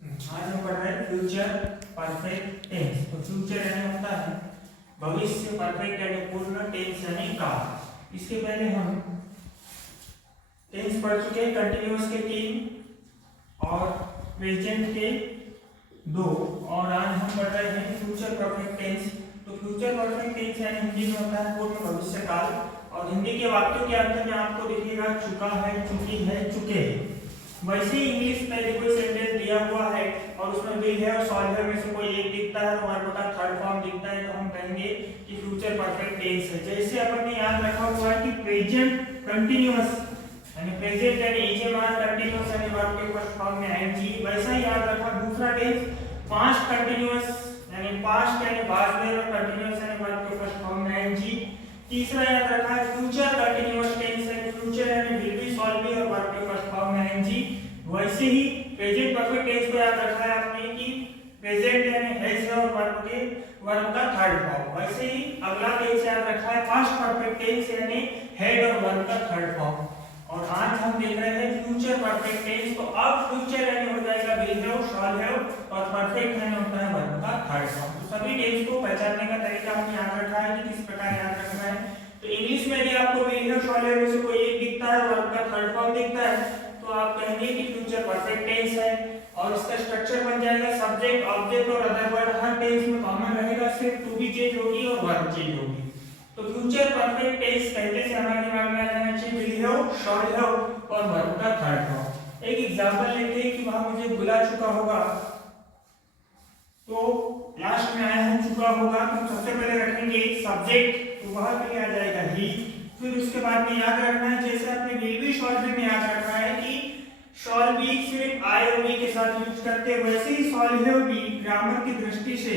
आज हम पढ़ रहे हैं फ्यूचर परफेक्ट टेंस। तो फ्यूचर यानी होता है भविष्य, परफेक्ट यानी पूर्ण, टेंस यानी काल। इसके पहले हम टेंस पढ़ चुके हैं, कंटिन्यूअस के 3 और प्रेजेंट के 2, और आज हम पढ़ रहे हैं फ्यूचर परफेक्ट टेंस। तो फ्यूचर परफेक्ट टेंस यानी हिंदी में होता है पूर्ण भविष्य काल, और हिंदी के वाक्यों के अंत में आपको दिखेगा चुका है, चुकी है, चुके हैं। वैसे ही इंग्लिश में यदि कोई सेंटेंस दिया हुआ है और उसमें विल है और शॉल है में से कोई एक दिखता है, हमारे पास थर्ड फॉर्म दिखता है, तो हम कहेंगे कि फ्यूचर परफेक्ट टेंस है। जैसे अपन ने याद रखा हुआ है कि प्रेजेंट कंटिन्यूअस यानी प्रेजेंट यानी इजेमार, कंटिन्यूअस यानी वर्ब के फर्स्ट फॉर्म में आईएनजी, वैसा ही याद रखा दूसरा टेंस पास्ट कंटिन्यूअस यानी पास्ट यानी पास्ट में और कंटिन्यूअस यानी वर्ब के फर्स्ट फॉर्म में आईएनजी। तीसरा याद रखा है फ्यूचर कंटिन्यूअस टेंस यानी फ्यूचर यानी विल बी, शॉल बी और वर्ब के फर्स्ट फॉर्म में आईएनजी। वैसे ही प्रेजेंट परफेक्ट टेंस को याद रखा है आपने कि प्रेजेंट यानी हैज है और वर्ब का थर्ड फॉर्म। वैसे ही अगला टेंस याद रखा है पास्ट परफेक्ट टेंस यानी हैड और वर्ब का थर्ड फॉर्म। और आज हम देख रहे हैं फ्यूचर परफेक्ट टेंस। तो अब फ्यूचर यानी हो जाएगा विल है, शॉल है, और परफेक्ट यानी होता है वर्ब का थर्ड फॉर्म। तो सभी टेंस को पहचानने का तरीका हमने याद रखा है कि किस प्रकार याद रखना है। तो इंग्लिश में यदि आपको विल है, शॉल है में से कोई एक दिखता है, वर्ब का थर्ड फॉर्म दिखता है, तो आप कहेंगे कि फ्यूचर परफेक्ट टेंस है। और इसका स्ट्रक्चर बन जाएगा सब्जेक्ट, ऑब्जेक्ट और अदर वर्ड। हर टेंस में कॉमन रहेगा, सिर्फ टू बी चेंज होगी और वर्ब चेंज होगी। तो फ्यूचर परफेक्ट टेंस कहते से हमारे दिमाग में आ जाना चाहिए विल है, शॉल है और वर्ब का थर्ड फॉर्म। एक एग्जांपल लेते हैं कि वहां मुझे बुला चुका होगा, तो लास्ट में आया है चुका होगा, तो सबसे पहले रखेंगे सब्जेक्ट, तो वहां पे आ जाएगा ही। फिर उसके बाद में याद रखना है, जैसे आपने विल बी, शॉल बी में याद रखना है कि शॉल बी सिर्फ आई और बी के साथ यूज करते हैं, वैसे ही शॉल है और बी ग्रामर की दृष्टि से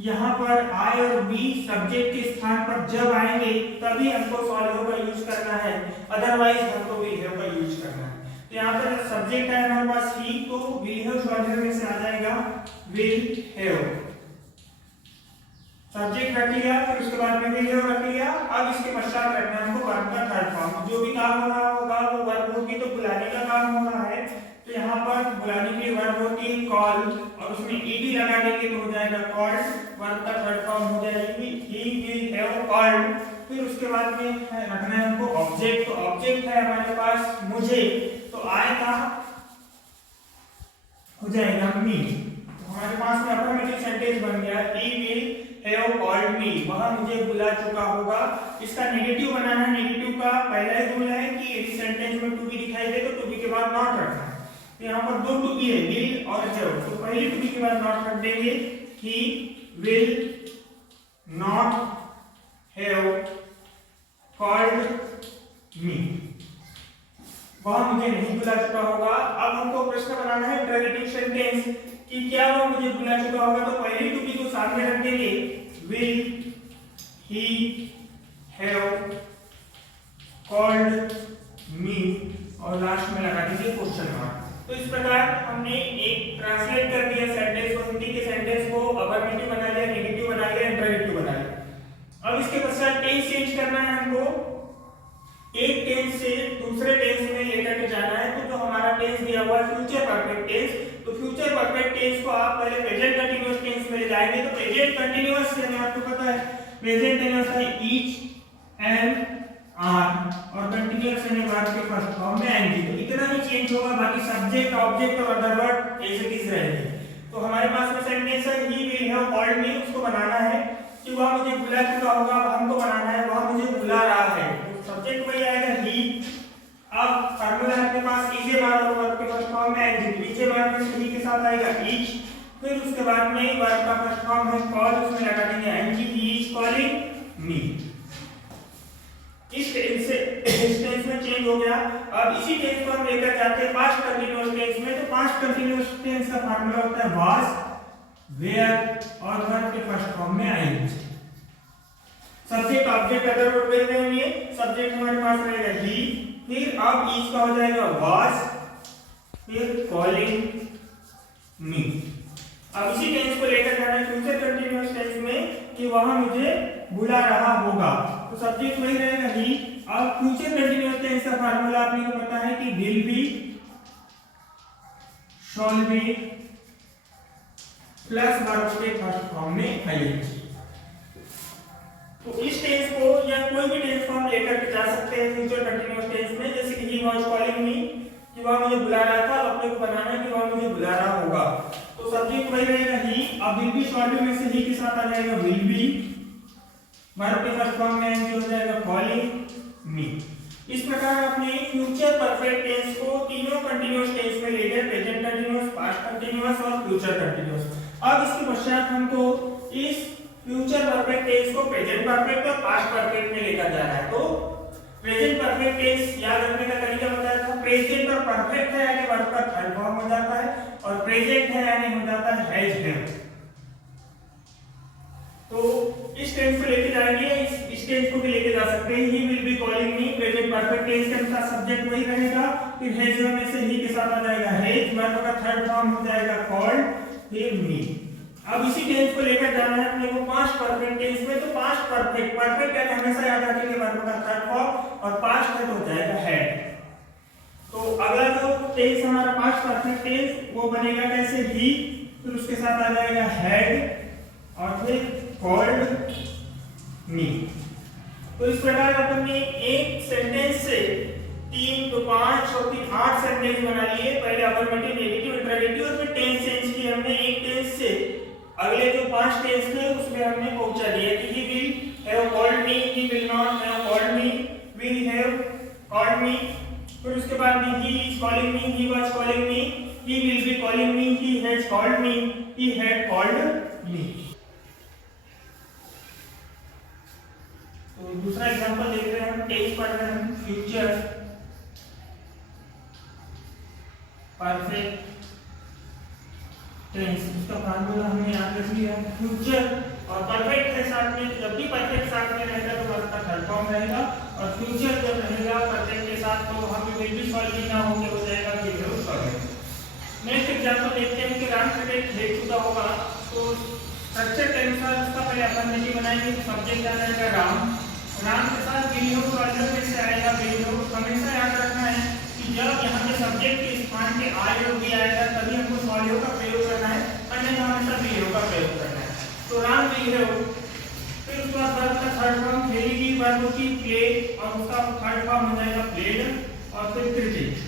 यहाँ पर आई और बी सब्जेक्ट के स्थान पर जब आएंगे तभी हमको शॉल है का यूज करना है, अदरवाइज हमको विल है का यूज करना है। तो यहाँ पर सब्जेक्ट है हमारे पास ही, तो विल है शॉल है में से आ जाएगा विल है। सब्जेक्ट रख लिया, फिर उसके बाद में विल है रख लिया। अब इसके पश्चात रखना है हमको वर्ब का थर्ड फॉर्म। जो भी काम हो रहा होगा वो वर्ब होगी, तो बुलाने का काम हो रहा है, तो यहाँ पर बुलाने के लिए वर्ब होती है कॉल, और उसमें ईडी लगा देंगे तो हो जाएगा कॉल्ड। वर्ब का थर्ड फॉर्म हो जाएगी ही विल हैव कॉल्ड। फिर उसके बाद में रखना है हमको ऑब्जेक्ट, तो ऑब्जेक्ट है हमारे पास मुझे, तो आई का हो जाएगा मी। तो हमारे पास में अफर्मेटिव सेंटेंस बन गया ही विल हैव कॉल्ड मी, वह मुझे बुला चुका होगा। इसका नेगेटिव बनाना है, नेगेटिव का पहला ही रूल है कि यदि सेंटेंस में टू बी दिखाई दे तो टू बी के बाद नॉट रखना है। तो यहाँ पर दो टू बी है, विल और हैव, तो पहले टू बी के बाद नॉट रख देंगे, he will not have called मी, वह मुझे नहीं बुला चुका होगा। अब हमको प्रश्न बनाना है इंटरोगेटिव सेंटेंस कि क्या वह मुझे बुला चुका होगा, तो पहले टू बी को सामने रख देंगे, विल ही हैव कॉल्ड मी, और लास्ट में लगा दीजिए क्वेश्चन मार्क। तो इस प्रकार हमने एक ट्रांसलेट कर दिया सेंटेंस को, हिंदी के सेंटेंस को अफर्मेटिव बना लिया, नेगेटिव बना लिया, इंटरोगेटिव बना लिया। अब इसके पश्चात टेंस चेंज करना है हमको, एक टेंस से दूसरे टेंस में लेकर के जाना है। तो जो हमारा टेंस दिया हुआ है फ्यूचर परफेक्ट टेंस, तो फ्यूचर परफेक्ट टेंस को आप पहले प्रेजेंट कंटीन्यूअस टेंस में ले जाएंगे। तो प्रेजेंट कंटीन्यूअस यानी आपको पता है प्रेजेंट टेंस है ईच एंड आर, और कंटीन्यूअस यानी वर्ब के फर्स्ट फॉर्म में आएंगे। तो इतना ही चेंज होगा, बाकी सब्जेक्ट, ऑब्जेक्ट और other word as it is रहेंगे। तो हमारे पास में सेंटेंस है he will have called me, उसको बनाना है कि वह मुझे बुला चुका होगा, हमको बनाना है वह मुझे बुला रहा है, तो सब्जेक्ट वही आएगा ही। अब फार्मूला है अपने पास इजे बार और वर्ब के फर्स्ट फॉर्म में आएंगे, इजे बार में से ही के साथ आएगा ईच, फिर उसके बाद में वर्ब का फर्स्ट फॉर्म है कॉल, उसमें लगा देंगे ING, he is calling me. इस टेंस में चेंज हो गया। अब इसी टेंस को हम लेकर जाते हैं पास्ट कंटीन्यूअस टेंस में। तो पास्ट कंटीन्यूअस टेंस का फार्मूला होता है वाज, वेयर और वर्ब के फर्स्ट फॉर्म में आएंगे। सब्जेक्ट, ऑब्जेक्ट, अदर वर्ड वही रहेंगे। सब्जेक्ट हमारे पास रहेगा ही, फिर अब ईच का हो जाएगा वाज, फिर कॉलिंग मी। अब इसी टेंस को लेकर जाना है फ्यूचर कंटीन्यूअस टेंस में कि वह मुझे बुला रहा होगा, तो सब्जेक्ट वही रहेगा ही। अब फ्यूचर कंटीन्यूअस टेंस का फार्मूला आपको पता है कि will be, shawl B plus verb के फर्स्ट फॉर्म में आईएनजी। तो इस टेंस को या कोई भी टेंस को हम लेकर के जा सकते हैं फ्यूचर कंटीन्यूअस टेंस में, जैसे कि ही वाज कॉलिंग मी, कि वह मुझे बुला रहा था, अपने को बनाना है कि वह मुझे बुला रहा होगा। तो सब्जेक्ट वही रहेगा ही, अब विल बी शॉर्ट में से ही के साथ आ जाएगा विल बी, वर्ब के फर्स्ट फॉर्म में आईएनजी हो जाएगा कॉलिंग मी। इस प्रकार अपने फ्यूचर परफेक्ट टेंस को तीनों कंटीन्यूअस टेंस में ले गए, प्रेजेंट कंटीन्यूअस, पास्ट कंटीन्यूअस और फ्यूचर कंटीन्यूअस। अब इसके पश्चात हमको इस फ्यूचर परफेक्ट टेंस को प्रेजेंट परफेक्ट और पास्ट परफेक्ट में लेकर जाना है। तो प्रेजेंट परफेक्ट टेंस याद रखने का तरीका बताया था, प्रेजेंट और परफेक्ट है यानी वर्ब का थर्ड फॉर्म हो जाता है, और प्रेजेंट है यानी हो जाता है हैज हैव। तो इस टेंस को लेके जाएंगे, इस टेंस को भी लेके जा सकते हैं। He will be calling me, present perfect tense के अनुसार सब्जेक्ट वही रहेगा, फिर हैज में से ही के साथ आ जाएगा हैज, वर्ब का थर्ड फॉर्म हो जाएगा कॉल्ड हिम मी। अब इसी टेंस को लेकर जाना है अपने को पास्ट परफेक्ट टेंस में। तो पास्ट परफेक्ट यानी हमेशा याद रखेंगे वर्ब का थर्ड फॉर्म, और पास्ट है तो हो जाएगा हैड। तो अगला जो टेंस हमारा पास्ट परफेक्ट टेंस वो बनेगा कैसे, ही, फिर उसके साथ आ जाएगा हैड और फिर कॉल्ड मी। तो इस प्रकार अपन ने एक सेंटेंस से 3 तो 5 और फिर 8 सेंटेंस बना लिए। पहले अफर्मेटिव, नेगेटिव, इंटरोगेटिव और फिर टेंस चेंज किए हमने। एक टेंस से अगले जो 5 टेंस थे उसमें हमने पहुंचा दिया कि he will have called me, he will not have called me, will have called me। फिर उसके बाद में he is calling me, he was calling me, he will be calling me, he has called me, he had called me। तो दूसरा example देख रहे हैं हम, टेंस पढ़ रहे हैं फ्यूचर परफेक्ट टेंस। इसका फार्मूला हमने याद रख लिया, फ्यूचर और परफेक्ट है साथ में। जब भी परफेक्ट साथ में रहेगा तो वर्ब का थर्ड फॉर्म रहेगा, और फ्यूचर जब रहेगा परफेक्ट के साथ तो हमें विल बी सॉल्व ना हो के हो जाएगा will have solve. Next example देखते हैं कि राम क्रिकेट खेल चुका होगा। तो स्ट्रक्चर के अनुसार उसका पहले अपन नहीं बनाएंगे, सब्जेक्ट आ जाएगा राम, राम के साथ विल हैव सॉल्व में से आएगा विल हैव। हमेशा याद रखना है कि जब यहाँ पे सब्जेक्ट के स्थान पे आई और बी आएगा तभी हमको सॉल्व का प्रयोग करना है, अन्यथा हमेशा विल हैव का प्रयोग करना है। तो राम विल हैव, फिर उसके बाद वर्ब का थर्ड फॉर्म खेलेगी, वर्ब की प्ले, और उसका थर्ड फॉर्म हो जाएगा प्लेड, और फिर क्रिकेट।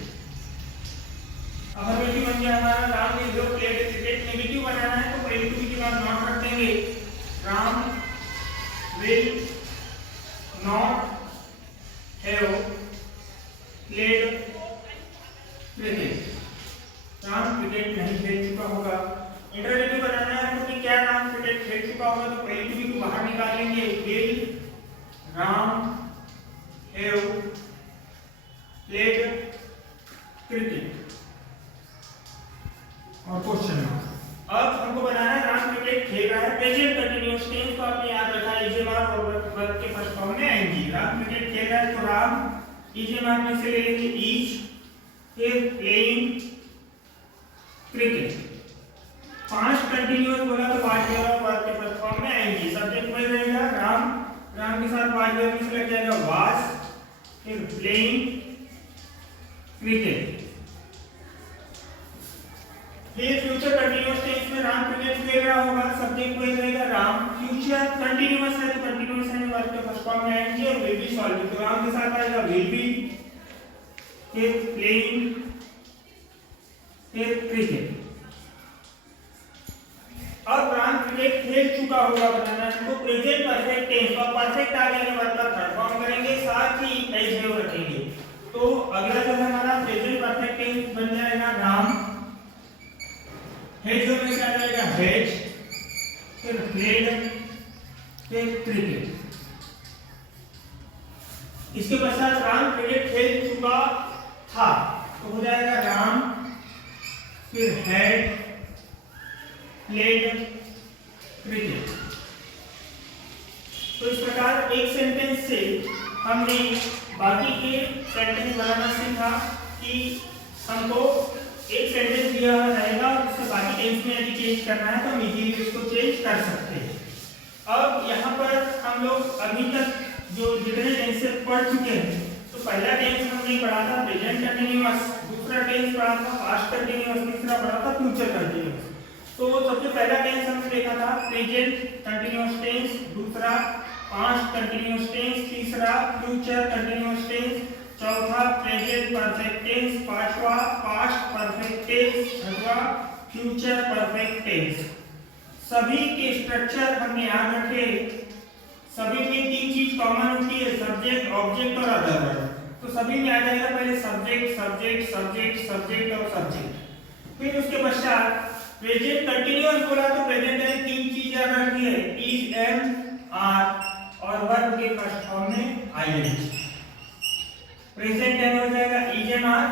अफर्मेटिव बन गया हमारा Ram will have played cricket. Negative बनाना है तो पहले टू के बाद नॉट रख देंगे, Ram will not have played cricket. Ram cricket नहीं खेल चुका होगा। इंटरोगेटिव बनाना है तो कि क्या राम क्रिकेट खेल चुका होगा, तो पहले टू को बाहर निकालेंगे, will Ram have played cricket और क्वेश्चन मार्क। अब हमको बनाना है राम क्रिकेट खेल रहा है, प्रेजेंट कंटीन्यूअस टेंस को आपने याद रखा है, इसे बार और वर्ब के फर्स्ट फॉर्म में आएंगी। राम क्रिकेट खेल रहा है तो राम इसे मार्क में से ले लेंगे इज, फिर प्लेइंग क्रिकेट। पास्ट कंटीन्यूअस बोला तो वाज और वर्ब के फर्स्ट फॉर्म में आएंगी। सब्जेक्ट वही रहेगा राम, राम के साथ वाज में से लग जाएगा वाज, फिर प्लेइंग क्रिकेट। फिर फ्यूचर कंटीन्यूअस टेंस में राम क्रिकेट खेल रहा होगा, सब्जेक्ट वही रहेगा राम। फ्यूचर कंटीन्यूअस है तो कंटीन्यूअस है वर्ब के फर्स्ट फॉर्म में आएंगे, और विल बी सॉल्व तो राम के साथ आएगा विल बी, फिर प्लेइंग, फिर क्रिकेट। अब राम क्रिकेट खेल चुका होगा बनाना है तो प्रेजेंट परफेक्ट टेंस, और परफेक्ट आ गया वर्ब का थर्ड फॉर्म करेंगे, साथ ही एज हैव रखेंगे। तो अगला जो है हमारा प्रेजेंट परफेक्ट टेंस बन जाएगा राम, हैज में से आ जाएगा हैज, फिर प्लेड, फिर क्रिकेट। इसके पश्चात राम क्रिकेट खेल चुका था तो हो जाएगा राम, फिर हैड प्लेड क्रिकेट। तो इस प्रकार एक सेंटेंस से हमने बाकी के सेंटेंस बनाना सीखा कि हमको एक सेंटेंस दिया रहेगा, उससे बाकी टेंस में यदि चेंज करना है तो हम इजीली उसको चेंज कर सकते हैं। अब यहाँ पर हम लोग अभी तक जो जितने टेंसेस पढ़ चुके हैं, तो पहला टेंस हमने पढ़ा था प्रेजेंट कंटीन्यूअस, दूसरा टेंस पढ़ा था पास्ट कंटीन्यूअस, तीसरा पढ़ा था फ्यूचर कंटीन्यूअस। तो सबसे पहला टेंस हमने देखा था प्रेजेंट कंटीन्यूअस टेंस, दूसरा पास्ट कंटीन्यूअस टेंस, तीसरा फ्यूचर कंटीन्यूअस टेंस, चौथा प्रेजेंट परफेक्ट टेंस, पांचवा पास्ट परफेक्ट टेंस, छठवा फ्यूचर परफेक्ट टेंस। सभी के स्ट्रक्चर हमने याद रखे। सभी में तीन चीज कॉमन होती है, सब्जेक्ट, ऑब्जेक्ट और अदर वर्ब। तो सभी में आ जाएगा पहले सब्जेक्ट सब्जेक्ट सब्जेक्ट सब्जेक्ट और सब्जेक्ट। फिर उसके पश्चात प्रेजेंट कंटीन्यूअस बोला तो प्रेजेंट में तीन चीज याद रखी है, इज, एम, आर और वर्ब के फर्स्ट फॉर्म में आईएनजी। प्रेजेंट टेंस हो जाएगा इज, एम, आर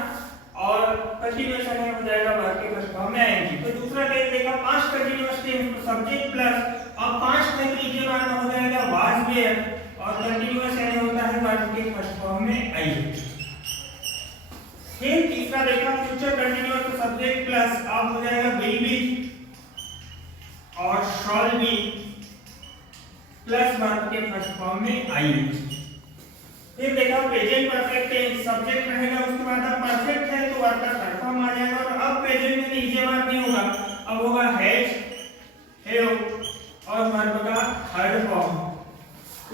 और कंटीन्यूअस टेंस हो जाएगा वर्ब के फर्स्ट फॉर्म में आईएनजी। तो दूसरा टेंस देखा पास्ट कंटीन्यूअस टेंस, तो सब्जेक्ट प्लस अब पास्ट में इज, एम, आर हो जाएगा वाज, वेयर और कंटीन्यूअस टेंस होता है वर्ब के फर्स्ट फॉर्म में आईएनजी। फिर तीसरा देखा फ्यूचर कंटीन्यूअस, तो सब्जेक्ट प्लस अब हो जाएगा विल बी और शॉल बी प्लस वर्ब के फर्स्ट फॉर्म में आईएनजी। फिर देखा प्रेजेंट परफेक्ट टेंस, सब्जेक्ट रहेगा उसके बाद अब परफेक्ट है तो वर्ब का थर्ड फॉर्म आ जाएगा और अब प्रेजेंट में इज, एम, आर नहीं होगा, अब होगा हैज, हैव और वर्ब का थर्ड फॉर्म।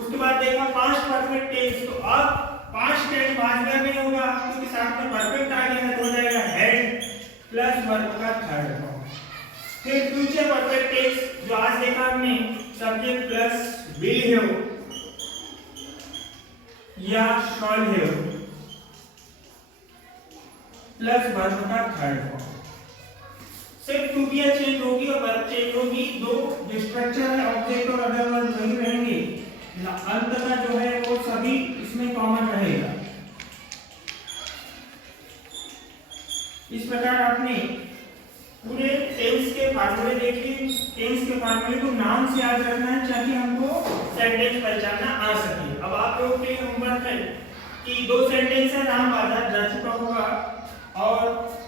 उसके बाद देखा पास्ट परफेक्ट टेंस, तो अब पास्ट टेंस वाज में होगा क्योंकि साथ में परफेक्ट आ गया है तो हो जाएगा हैड प्लस वर्ब का थर्ड फॉर्म। फिर फ्यूचर परफेक्ट टेंस जो आज देखा हमने, सब्जेक्ट प्लस विल हैव या शॉल हैव प्लस वर्ब का थर्ड फॉर्म। सिर्फ टू बी चेंज होगी और वर्ब चेंज होगी, दो जो स्ट्रक्चर है ऑब्जेक्ट और अदर वर्ब वही रहेंगे, अंततः जो है वो सभी इसमें कॉमन रहेगा। इस प्रकार आपने पूरे टेंस के फार्मूले देखे। टेंस के फार्मूले को नाम से याद रखना है ताकि हमको सेंटेंस पहचानना आ सके। अब आप लोगों के लिए होमवर्क है कि दो सेंटेंस है, नाम बाजार जा चुका होगा और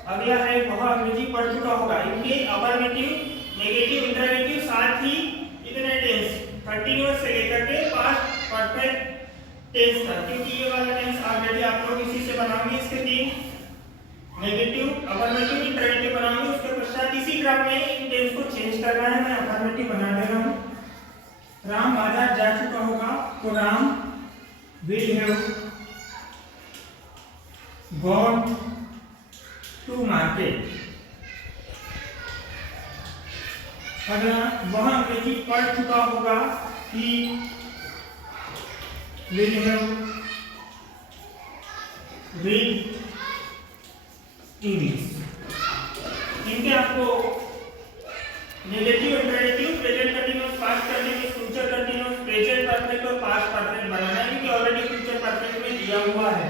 अगला है वह अंग्रेजी पढ़ चुका होगा। इनके अफर्मेटिव, नेगेटिव, इंटरगेटिव साथ ही इतने टेंस कंटीन्यूअस से लेकर के पास्ट परफेक्ट टेंस तक, क्योंकि ये वाला टेंस ऑलरेडी आप लोग इसी से बनाएंगे। इसके तीन नेगेटिव, अफर्मेटिव, इंटरगेटिव बनाएंगे। उसके पश्चात इसी क्रम में इन टेंस को चेंज करना है। मैं अफर्मेटिव बना दे रहा हूँ। राम बाजार जा चुका होगा तो Ram will have gone to market. अगला वह अंग्रेजी पढ़ चुका होगा, he will have read English. इनके आपको negative, interrogative, present continuous, past continuous, future continuous, present perfect और पास्ट परफेक्ट बनाना है क्योंकि ऑलरेडी फ्यूचर परफेक्ट में दिया हुआ है।